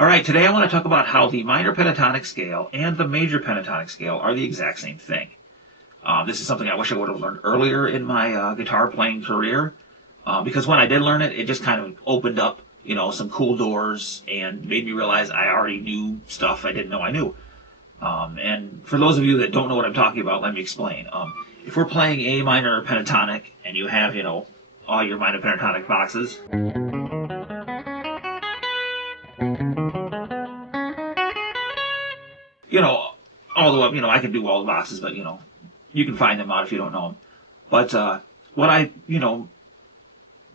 All right, today I want to talk about how the minor pentatonic scale and the major pentatonic scale are the exact same thing. This is something I wish I would have learned earlier in my guitar playing career, because when I did learn it, it just kind of opened up, some cool doors and made me realize I already knew stuff I didn't know I knew. And for those of you that don't know what I'm talking about, let me explain. If we're playing a minor pentatonic and you have, all your minor pentatonic boxes, all the way, I can do all the boxes, but, you can find them out if you don't know them. But the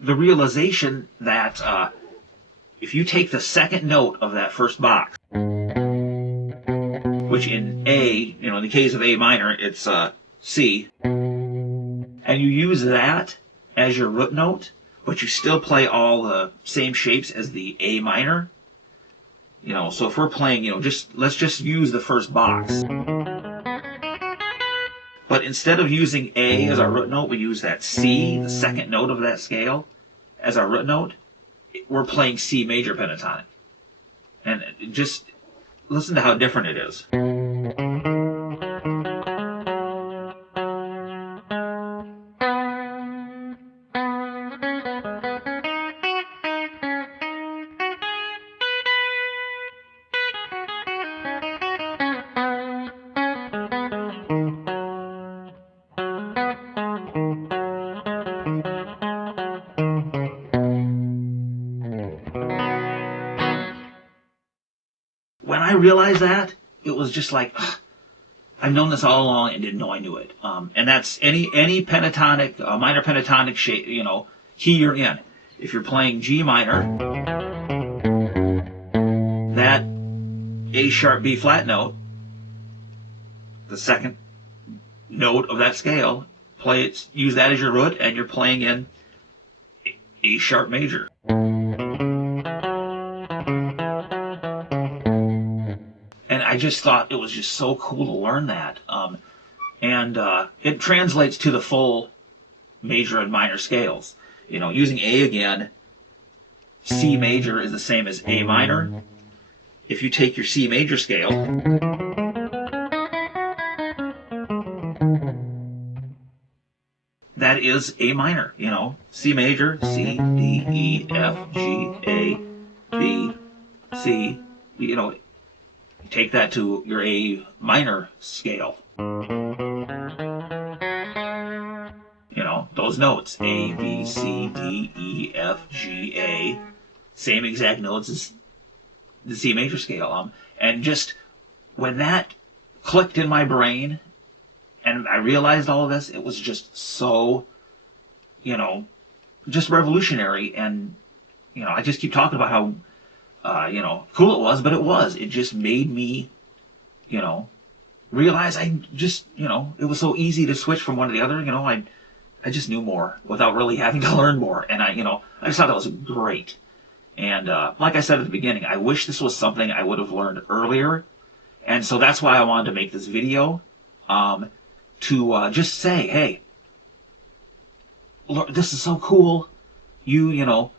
realization that if you take the second note of that first box, which in A, in the case of A minor, it's C, and you use that as your root note, but you still play all the same shapes as the A minor. So if we're playing, let's just use the first box. But instead of using A as our root note, we use that C, the second note of that scale, as our root note. We're playing C major pentatonic. And just listen to how different it is. When I realized that, it was just like, I've known this all along and didn't know I knew it. And that's any pentatonic, minor pentatonic shape, key you're in. If you're playing G minor, that A sharp B flat note, the second note of that scale, use that as your root, and you're playing in A sharp major. And I just thought it was just so cool to learn that. And it translates to the full major and minor scales. Using A again, C major is the same as A minor. If you take your C major scale, that is A minor, C major, C, D, E, F, G, A, B, C, you take that to your A minor scale. Those notes, A, B, C, D, E, F, G, A, same exact notes as the C major scale. And just when that clicked in my brain and I realized all of this, it was just so, just revolutionary. And, I just keep talking about how, cool it was, but it was. It just made me, realize it was so easy to switch from one to the other. I just knew more without really having to learn more. And I just thought that was great. And like I said at the beginning, I wish this was something I would have learned earlier. And so that's why I wanted to make this video, to just say, hey, look, this is so cool. You,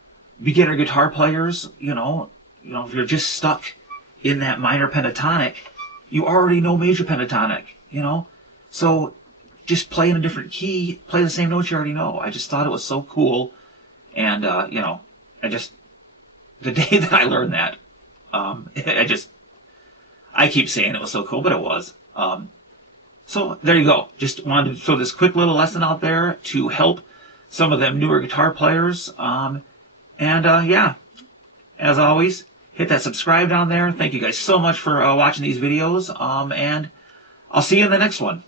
beginner guitar players, if you're just stuck in that minor pentatonic, you already know major pentatonic, So just play in a different key, play the same notes you already know. I just thought it was so cool. And, the day that I learned that, I keep saying it was so cool, but it was. So there you go. Just wanted to throw this quick little lesson out there to help some of them newer guitar players. Yeah, as always, hit that subscribe down there. Thank you guys so much for watching these videos. And I'll see you in the next one.